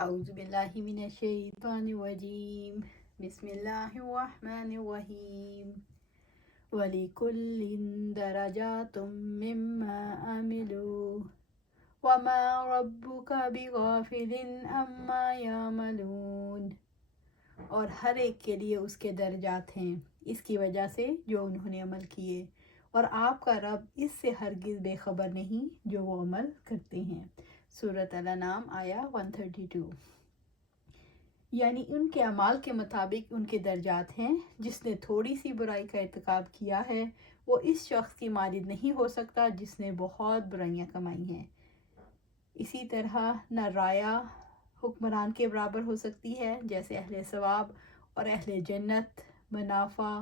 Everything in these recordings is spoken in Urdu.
اعوذ باللہ من الشیطان الرجیم بسم اللہ الرحمن الرحیم وَلِكُلٍّ دَرَجَاتٌ مِّمَّا عَمِلُوا وَمَا رَبُّكَ بِغَافِلٍ عَمَّا يَعْمَلُونَ، اور ہر ایک کے لیے اس کے درجات ہیں اس کی وجہ سے جو انہوں نے عمل کیے، اور آپ کا رب اس سے ہرگز بے خبر نہیں جو وہ عمل کرتے ہیں۔ سورۃ الانعام آیا 132۔ یعنی ان کے اعمال کے مطابق ان کے درجات ہیں۔ جس نے تھوڑی سی برائی کا ارتکاب کیا ہے وہ اس شخص کی مانند نہیں ہو سکتا جس نے بہت برائیاں کمائی ہیں۔ اسی طرح نہ رایا حکمران کے برابر ہو سکتی ہے، جیسے اہل ثواب اور اہل جنت منافع،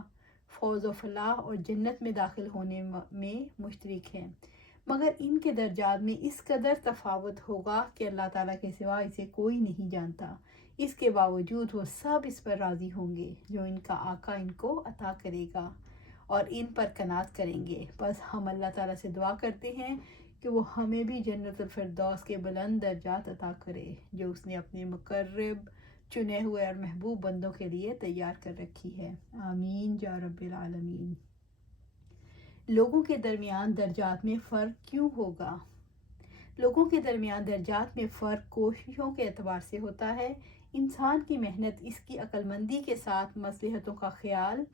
فوز و فلاح اور جنت میں داخل ہونے میں مشترک ہیں، مگر ان کے درجات میں اس قدر تفاوت ہوگا کہ اللہ تعالیٰ کے سوا اسے کوئی نہیں جانتا۔ اس کے باوجود وہ سب اس پر راضی ہوں گے جو ان کا آقا ان کو عطا کرے گا اور ان پر قناعت کریں گے۔ بس ہم اللہ تعالیٰ سے دعا کرتے ہیں کہ وہ ہمیں بھی جنت الفردوس کے بلند درجات عطا کرے جو اس نے اپنے مقرب چنے ہوئے اور محبوب بندوں کے لیے تیار کر رکھی ہے۔ آمین یا رب العالمین۔ لوگوں کے درمیان درجات میں فرق کیوں ہوگا؟ لوگوں کے درمیان درجات میں فرق کوششوں کے اعتبار سے ہوتا ہے۔ انسان کی محنت، اس کی عقل مندی کے ساتھ مصلحتوں کا خیال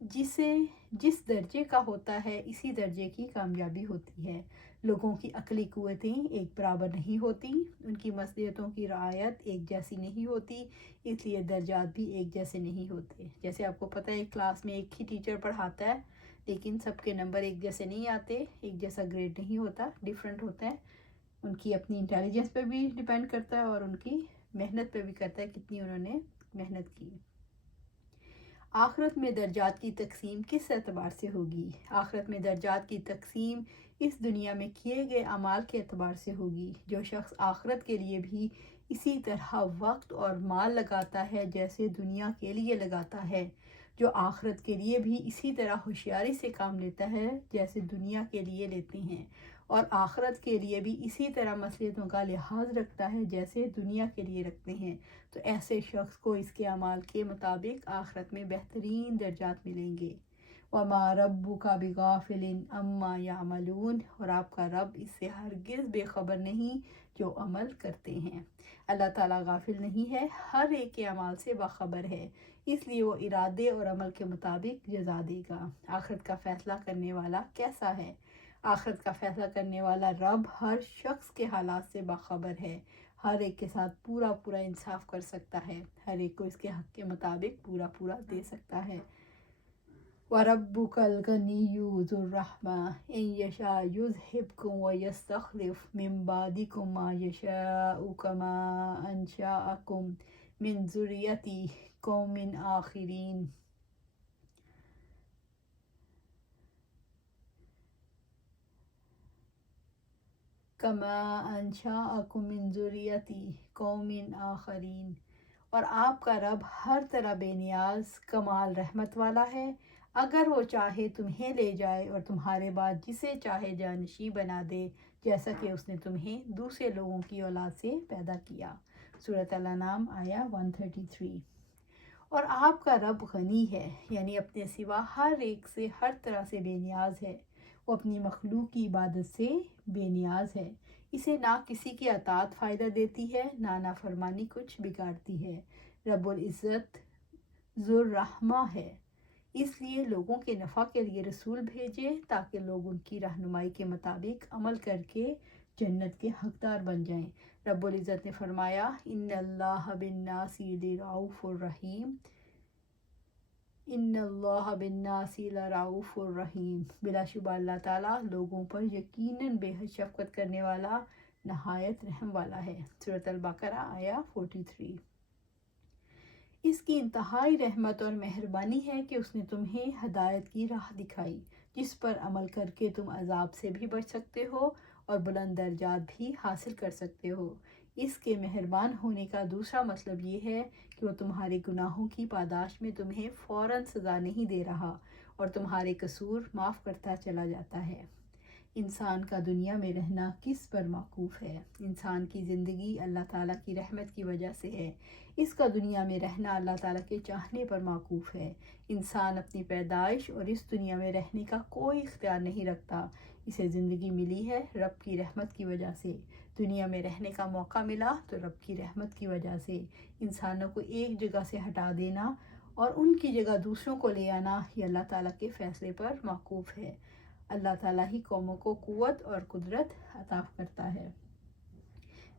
جس درجے کا ہوتا ہے اسی درجے کی کامیابی ہوتی ہے۔ لوگوں کی عقلی قوتیں ایک برابر نہیں ہوتی، ان کی مصلحتوں کی رعایت ایک جیسی نہیں ہوتی، اس لیے درجات بھی ایک جیسے نہیں ہوتے۔ جیسے آپ کو پتہ ہے کلاس میں ایک ہی ٹیچر پڑھاتا ہے لیکن سب کے نمبر ایک جیسے نہیں آتے، ایک جیسا گریڈ نہیں ہوتا، ڈیفرنٹ ہوتا ہے۔ ان کی اپنی انٹیلیجنس پہ بھی ڈیپینڈ کرتا ہے اور ان کی محنت پہ بھی کرتا ہے کتنی انہوں نے محنت کی۔ آخرت میں درجات کی تقسیم کس اعتبار سے ہوگی؟ آخرت میں درجات کی تقسیم اس دنیا میں کیے گئے اعمال کے اعتبار سے ہوگی۔ جو شخص آخرت کے لیے بھی اسی طرح وقت اور مال لگاتا ہے جیسے دنیا کے لیے لگاتا ہے، جو آخرت کے لیے بھی اسی طرح ہوشیاری سے کام لیتا ہے جیسے دنیا کے لیے لیتے ہیں، اور آخرت کے لیے بھی اسی طرح مصلحتوں کا لحاظ رکھتا ہے جیسے دنیا کے لیے رکھتے ہیں، تو ایسے شخص کو اس کے اعمال کے مطابق آخرت میں بہترین درجات ملیں گے۔ وَمَا رَبُّكَ بِغَافِلٍ عَمَّا يَعْمَلُونَ، اور آپ کا رب اس سے ہرگز بے خبر نہیں جو عمل کرتے ہیں۔ اللہ تعالیٰ غافل نہیں ہے، ہر ایک کے اعمال سے باخبر ہے، اس لیے وہ ارادے اور عمل کے مطابق جزا دے گا۔ آخرت کا فیصلہ کرنے والا کیسا ہے؟ آخرت کا فیصلہ کرنے والا رب ہر شخص کے حالات سے باخبر ہے، ہر ایک کے ساتھ پورا انصاف کر سکتا ہے، ہر ایک کو اس کے حق کے مطابق پورا دے سکتا ہے۔ وَرَبُّكَ الْغَنِيُّ ذُو الرَّحْمَةِ إِن يَشَاءْ يُذْهِبْكُمْ وَيَسْتَخْلِفْ مِن بَعْدِكُم مَّا يَشَاءُ كَمَا أَنشَأَكُم مِّن ذُرِّيَّةِ قَوْمٍ آخَرِينَ۔ كَمَا أَنشَأَكُم مِّن ذُرِّيَّةِ قَوْمٍ آخَرِينَ، اور آپ کا رب ہر طرح بے نیاز کمال رحمت والا ہے۔ اگر وہ چاہے تمہیں لے جائے اور تمہارے بعد جسے چاہے جانشین بنا دے، جیسا کہ اس نے تمہیں دوسرے لوگوں کی اولاد سے پیدا کیا۔ سورۃ الانعام آیا 133۔ اور آپ کا رب غنی ہے، یعنی اپنے سوا ہر ایک سے ہر طرح سے بے نیاز ہے۔ وہ اپنی مخلوق کی عبادت سے بے نیاز ہے، اسے نہ کسی کی اطاعت فائدہ دیتی ہے نہ نافرمانی کچھ بگاڑتی ہے۔ رب العزت ذو الرحمہ ہے، اس لیے لوگوں کے نفع کے لیے رسول بھیجے تاکہ لوگ ان کی رہنمائی کے مطابق عمل کر کے جنت کے حقدار بن جائیں۔ رب العزت نے فرمایا ان اللہ بالناس لرؤوف الرحیم، ان اللہ بالناس لرؤوف الرحیم، بلا شبہ اللہ تعالیٰ لوگوں پر یقیناً بے حد شفقت کرنے والا، نہایت رحم والا ہے۔ سورۃ البقرہ آیا 43۔ اس کی انتہائی رحمت اور مہربانی ہے کہ اس نے تمہیں ہدایت کی راہ دکھائی جس پر عمل کر کے تم عذاب سے بھی بچ سکتے ہو اور بلند درجات بھی حاصل کر سکتے ہو۔ اس کے مہربان ہونے کا دوسرا مطلب یہ ہے کہ وہ تمہارے گناہوں کی پاداش میں تمہیں فوراً سزا نہیں دے رہا اور تمہارے قصور معاف کرتا چلا جاتا ہے۔ انسان کا دنیا میں رہنا کس پر موقوف ہے؟ انسان کی زندگی اللہ تعالیٰ کی رحمت کی وجہ سے ہے۔ اس کا دنیا میں رہنا اللہ تعالیٰ کے چاہنے پر موقوف ہے۔ انسان اپنی پیدائش اور اس دنیا میں رہنے کا کوئی اختیار نہیں رکھتا۔ اسے زندگی ملی ہے رب کی رحمت کی وجہ سے۔ دنیا میں رہنے کا موقع ملا تو رب کی رحمت کی وجہ سے۔ انسانوں کو ایک جگہ سے ہٹا دینا اور ان کی جگہ دوسروں کو لے آنا یہ اللہ تعالیٰ کے فیصلے پر موقوف ہے۔ اللہ تعالیٰ ہی قوموں کو قوت اور قدرت عطا کرتا ہے۔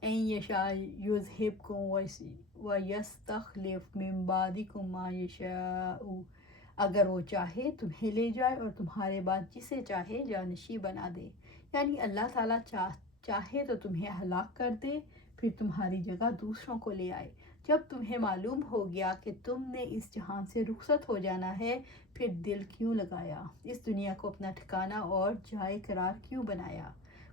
ان یشاء یذہبکم ویستخلف من بعدکم ما یشاء، اگر وہ چاہے تمہیں لے جائے اور تمہارے بعد جسے چاہے جانشین بنا دے۔ یعنی اللہ تعالیٰ چاہے تو تمہیں ہلاک کر دے، پھر تمہاری جگہ دوسروں کو لے آئے۔ جب تمہیں معلوم ہو گیا کہ تم نے اس جہان سے رخصت ہو جانا ہے، پھر دل کیوں لگایا؟ اس دنیا کو اپنا ٹھکانہ اور جائے قرار کیوں بنایا؟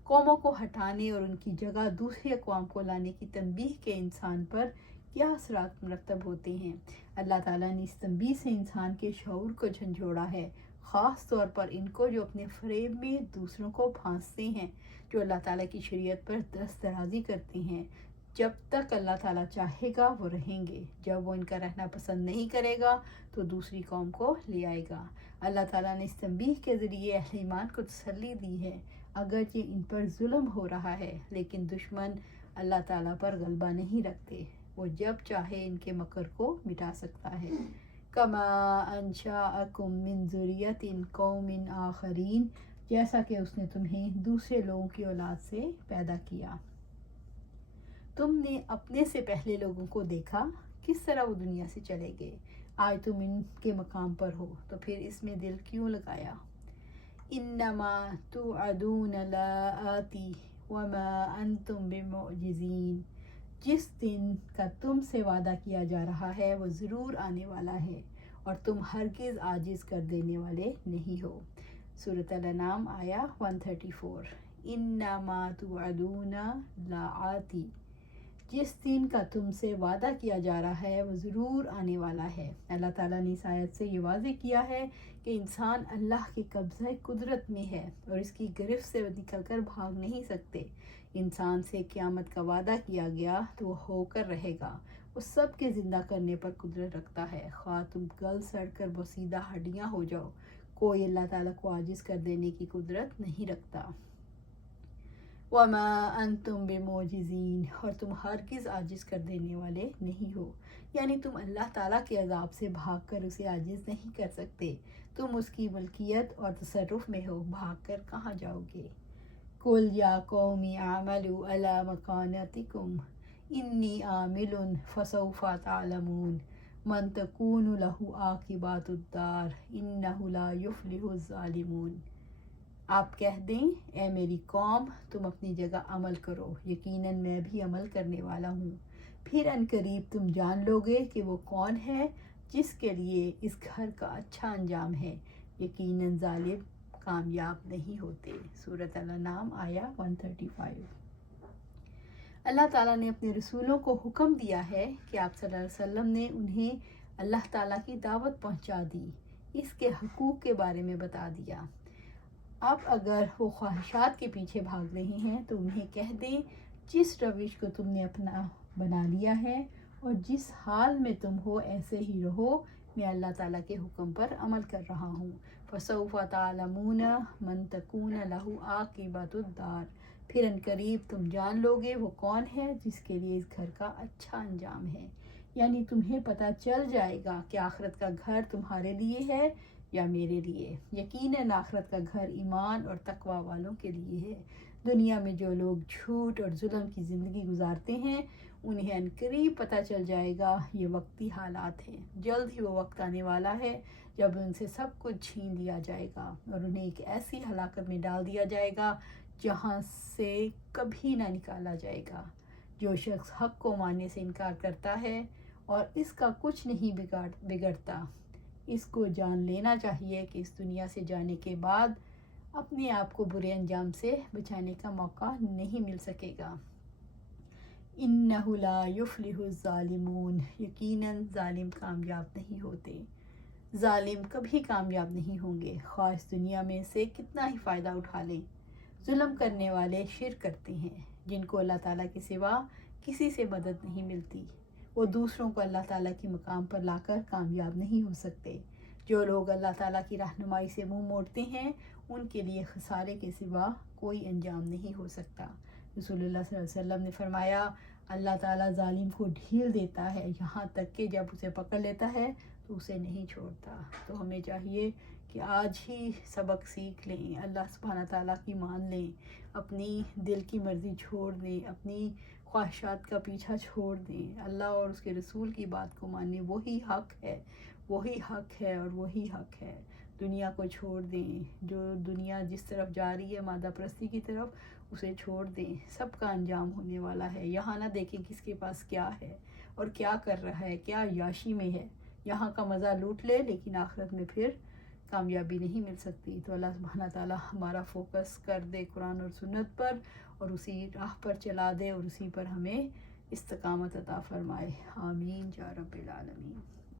قوموں کو ہٹانے اور ان کی جگہ دوسری اقوام کو لانے کی تنبیہ کے انسان پر کیا اثرات مرتب ہوتے ہیں؟ اللہ تعالیٰ نے اس تنبیہ سے انسان کے شعور کو جھنجھوڑا ہے، خاص طور پر ان کو جو اپنے فریب میں دوسروں کو پھانستے ہیں، جو اللہ تعالیٰ کی شریعت پر دست درازی کرتے ہیں۔ جب تک اللہ تعالیٰ چاہے گا وہ رہیں گے، جب وہ ان کا رہنا پسند نہیں کرے گا تو دوسری قوم کو لے آئے گا۔ اللہ تعالیٰ نے اس تنبیہ کے ذریعے اہل ایمان کو تسلی دی ہے، اگرچہ ان پر ظلم ہو رہا ہے لیکن دشمن اللہ تعالیٰ پر غلبہ نہیں رکھتے، وہ جب چاہے ان کے مکر کو مٹا سکتا ہے۔ کما انشاءکم من ذریۃ قوم آخرین، جیسا کہ اس نے تمہیں دوسرے لوگوں کی اولاد سے پیدا کیا۔ تم نے اپنے سے پہلے لوگوں کو دیکھا کس طرح وہ دنیا سے چلے گئے، آج تم ان کے مقام پر ہو تو پھر اس میں دل کیوں لگایا؟ انما توعدون لآتی وما انتم بمعجزین، جس دن کا تم سے وعدہ کیا جا رہا ہے وہ ضرور آنے والا ہے اور تم ہرگز عاجز کر دینے والے نہیں ہو۔ سورۃ الانعام آیا 134۔ انما توعدون لآتی، جس دن کا تم سے وعدہ کیا جا رہا ہے وہ ضرور آنے والا ہے۔ اللہ تعالیٰ نے اس آیت سے یہ واضح کیا ہے کہ انسان اللہ کے قبضہ قدرت میں ہے اور اس کی گرفت سے نکل کر بھاگ نہیں سکتے۔ انسان سے قیامت کا وعدہ کیا گیا تو وہ ہو کر رہے گا۔ وہ سب کے زندہ کرنے پر قدرت رکھتا ہے، خواہ تم گل سڑ کر بوسیدہ ہڈیاں ہو جاؤ، کوئی اللہ تعالیٰ کو عاجز کر دینے کی قدرت نہیں رکھتا۔ وما انتم بمعجزین، اور تم ہرگز عاجز کر دینے والے نہیں ہو، یعنی تم اللہ تعالیٰ کے عذاب سے بھاگ کر اسے عاجز نہیں کر سکتے۔ تم اس کی ملکیت اور تصرف میں ہو، بھاگ کر کہاں جاؤ گے؟ قل یا قوم اعملوا علی مکانتکم انی عامل فسوف تعلمون من تکون لہ عاقبۃ الدار انہ لا یفلح الظالمون۔ آپ کہہ دیں، اے میری قوم، تم اپنی جگہ عمل کرو، یقیناً میں بھی عمل کرنے والا ہوں، پھر عنقریب تم جان لو گے کہ وہ کون ہے جس کے لیے اس گھر کا اچھا انجام ہے، یقیناً ظالم کامیاب نہیں ہوتے۔ سورۃ الانعام آیا 135۔ اللہ تعالیٰ نے اپنے رسولوں کو حکم دیا ہے کہ آپ صلی اللہ علیہ وسلم نے انہیں اللہ تعالیٰ کی دعوت پہنچا دی، اس کے حقوق کے بارے میں بتا دیا۔ اب اگر وہ خواہشات کے پیچھے بھاگ رہے ہیں تو انہیں کہہ دیں، جس روش کو تم نے اپنا بنا لیا ہے اور جس حال میں تم ہو ایسے ہی رہو، میں اللہ تعالیٰ کے حکم پر عمل کر رہا ہوں۔ فسوف تعلمون من تکون لہ عاقبۃ الدار، پھر عنقریب تم جان لو گے وہ کون ہے جس کے لیے اس گھر کا اچھا انجام ہے، یعنی تمہیں پتہ چل جائے گا کہ آخرت کا گھر تمہارے لیے ہے یا میرے لیے۔ یقیناً آخرت کا گھر ایمان اور تقوی والوں کے لیے ہے۔ دنیا میں جو لوگ جھوٹ اور ظلم کی زندگی گزارتے ہیں انہیں عنقریب پتہ چل جائے گا یہ وقتی حالات ہیں، جلد ہی وہ وقت آنے والا ہے جب ان سے سب کچھ چھین لیا جائے گا اور انہیں ایک ایسی ہلاکت میں ڈال دیا جائے گا جہاں سے کبھی نہ نکالا جائے گا۔ جو شخص حق کو ماننے سے انکار کرتا ہے اور اس کا کچھ نہیں بگڑتا، اس کو جان لینا چاہیے کہ اس دنیا سے جانے کے بعد اپنے آپ کو برے انجام سے بچانے کا موقع نہیں مل سکے گا۔ انہ لا یفلح الظالمون، یقیناً ظالم کامیاب نہیں ہوتے۔ ظالم کبھی کامیاب نہیں ہوں گے، خواہ اس دنیا میں سے کتنا ہی فائدہ اٹھا لیں۔ ظلم کرنے والے شرک کرتے ہیں، جن کو اللہ تعالیٰ کے سوا کسی سے مدد نہیں ملتی، وہ دوسروں کو اللہ تعالیٰ کی مقام پر لا کر کامیاب نہیں ہو سکتے۔ جو لوگ اللہ تعالیٰ کی رہنمائی سے منہ موڑتے ہیں ان کے لیے خسارے کے سوا کوئی انجام نہیں ہو سکتا۔ رسول اللہ صلی اللہ علیہ وسلم نے فرمایا اللہ تعالیٰ ظالم کو ڈھیل دیتا ہے یہاں تک کہ جب اسے پکڑ لیتا ہے تو اسے نہیں چھوڑتا۔ تو ہمیں چاہیے کہ آج ہی سبق سیکھ لیں، اللہ سبحانہ تعالیٰ کی مان لیں، اپنی دل کی مرضی چھوڑ دیں، اپنی خواہشات کا پیچھا چھوڑ دیں، اللہ اور اس کے رسول کی بات کو مانیں۔ وہی حق ہے، وہی حق ہے اور وہی حق ہے۔ دنیا کو چھوڑ دیں، جو دنیا جس طرف جا رہی ہے مادہ پرستی کی طرف، اسے چھوڑ دیں۔ سب کا انجام ہونے والا ہے۔ یہاں نہ دیکھیں کس کے پاس کیا ہے اور کیا کر رہا ہے، کیا عیاشی میں ہے۔ یہاں کا مزہ لوٹ لے لیکن آخرت میں پھر کامیابی نہیں مل سکتی۔ تو اللہ سبحانہ تعالیٰ ہمارا فوکس کر دے قرآن اور سنت پر، اور اسی راہ پر چلا دے اور اسی پر ہمیں استقامت عطا فرمائے۔ آمین یا رب العالمین۔